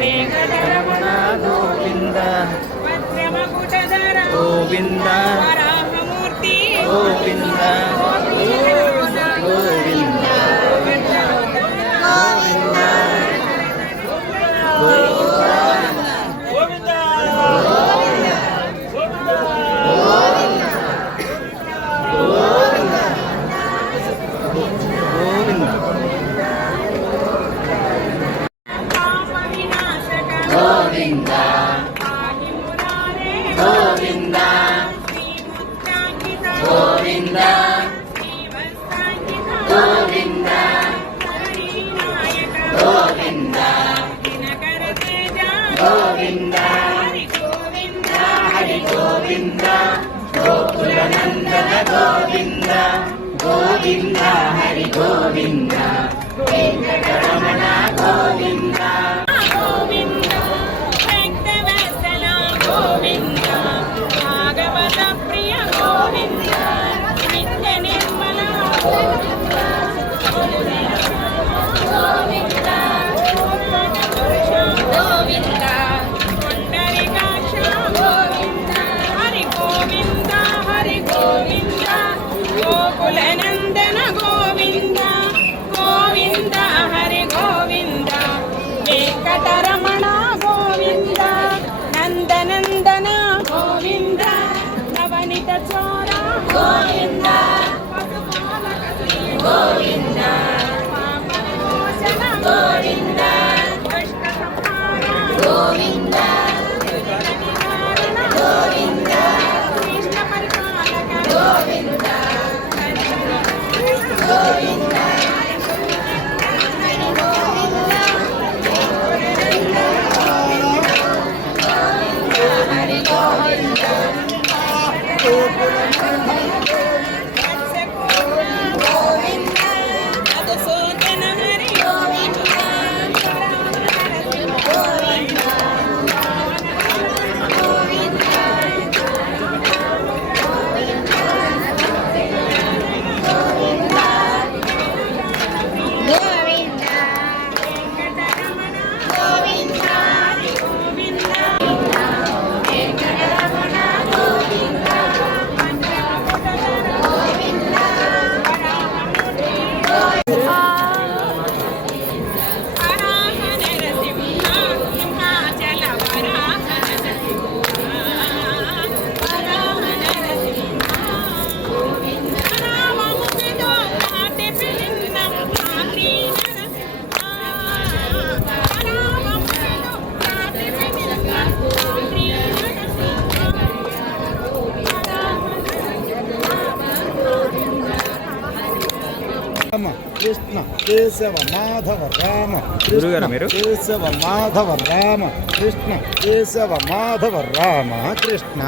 వెంకటరమణ గోవింద వజ్రమకుటధర గోవింద వరాహమూర్తి గోవింద గోవింద గోవింద गोकुलनन्दन गोविन्द गोविन्द हरि गोविन्द वेङ्कटरमण गोविन्द गोविन्द भक्तवत्सल गोविन्द भागवत प्रिय गोविन्द नित्य निर्मल गोविन्द गोविन्द गोविन्द पुण्डरीकाक्ष गोविन्द हरि गोविन्द हरि गोविन्द गोकुलनन्दन गोविन्द गोविन्द हरि गोविन्द वेङ्कटरमण गोविन्द नन्दनन्दन गोविन्द नवनीत चोर गोविन्द गोविन्द पापविमोचन गोविन्द कष्टसंहार गोविन्द गोविन्द कृष्ण परिपालक गोविन्द गोविन्द हरि गोविन्द गोविन्द मधुसूदन हरि गोविन्द गोविन्द कृष्ण केशव माधव राम कृष्ण केशव माधव राम कृष्ण केशव माधव राम कृष्ण